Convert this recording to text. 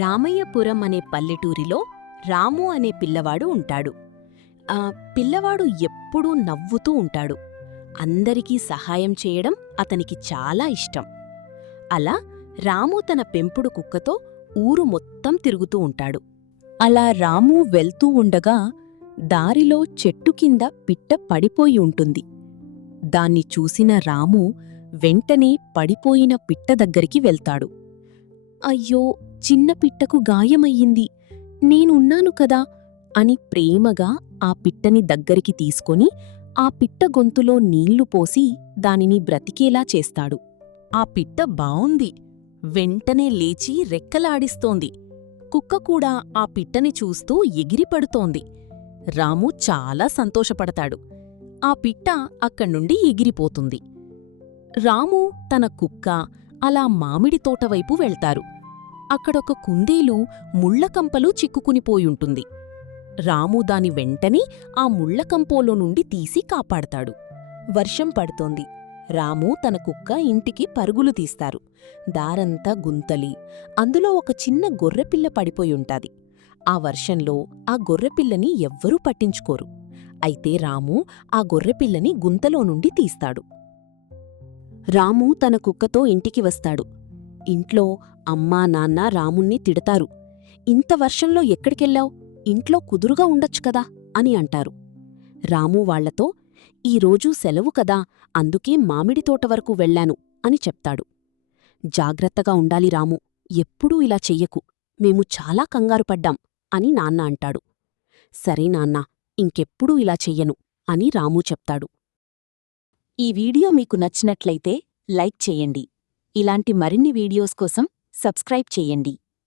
రామయ్యపురం అనే పల్లెటూరిలో రాము అనే పిల్లవాడు ఉంటాడు. ఆ పిల్లవాడు ఎప్పుడూ నవ్వుతూ ఉంటాడు. అందరికీ సహాయం చేయడం అతనికి చాలా ఇష్టం. అలా రాము తన పెంపుడు కుక్కతో ఊరు మొత్తం తిరుగుతూ ఉంటాడు. అలా రాము వెళ్తూ ఉండగా దారిలో చెట్టు కింద పిట్ట పడిపోయి ఉంటుంది. దాన్ని చూసిన రాము వెంటనే పడిపోయిన పిట్ట దగ్గరికి వెళ్తాడు. అయ్యో, చిన్న పిట్టకు గాయమయ్యింది, నేనున్నాను కదా అని ప్రేమగా ఆ పిట్టని దగ్గరికి తీసుకొని ఆ పిట్ట గొంతులో నీళ్లు పోసి దానిని బ్రతికేలా చేస్తాడు. ఆ పిట్ట బావుంది, వెంటనే లేచి రెక్కలాడిస్తోంది. కుక్క కూడా ఆ పిట్టని చూస్తూ ఎగిరిపడుతోంది. రాము చాలా సంతోషపడతాడు. ఆ పిట్ట అక్కడ్నుండి ఎగిరిపోతుంది. రాము తన కుక్క అలా మామిడి తోటవైపు వెళ్తారు. అక్కడొక కుందేలు ముళ్లకంపలో చిక్కుకునిపోయుంటుంది. రాము దాని వెంటనే ఆ ముళ్లకంపోలో నుండి తీసి కాపాడతాడు. వర్షం పడుతోంది. రాము తన కుక్క ఇంటికి పరుగులు తీస్తారు. దారంతా గుంతలి, అందులో ఒక చిన్న గొర్రెపిల్ల పడిపోయుంటాది. ఆ వర్షంలో ఆ గొర్రెపిల్లని ఎవ్వరూ పట్టించుకోరు. అయితే రాము ఆ గొర్రెపిల్లని గుంతలో నుండి తీస్తాడు. రాము తన కుక్కతో ఇంటికి వస్తాడు. ఇంట్లో అమ్మా నాన్న రాముణ్ణి తిడతారు. ఇంత వర్షంలో ఎక్కడికెళ్ళావ్? ఇంట్లో కుదురుగా ఉండొచ్చు కదా అని అంటారు. రాము వాళ్లతో, ఈరోజు సెలవు కదా, అందుకే మామిడి తోట వరకు వెళ్లాను అని చెప్తాడు. జాగ్రత్తగా ఉండాలి రాము, ఎప్పుడూ ఇలా చెయ్యకు, మేము చాలా కంగారుపడ్డాం అని నాన్న అంటాడు. సరే నాన్నా, ఇంకెప్పుడూ ఇలా చెయ్యను అని రాము చెప్తాడు. ఈ వీడియో మీకు నచ్చినట్లయితే లైక్ చేయండి. ఇలాంటి మరిన్ని వీడియోస్ కోసం సబ్స్క్రైబ్ చేయండి.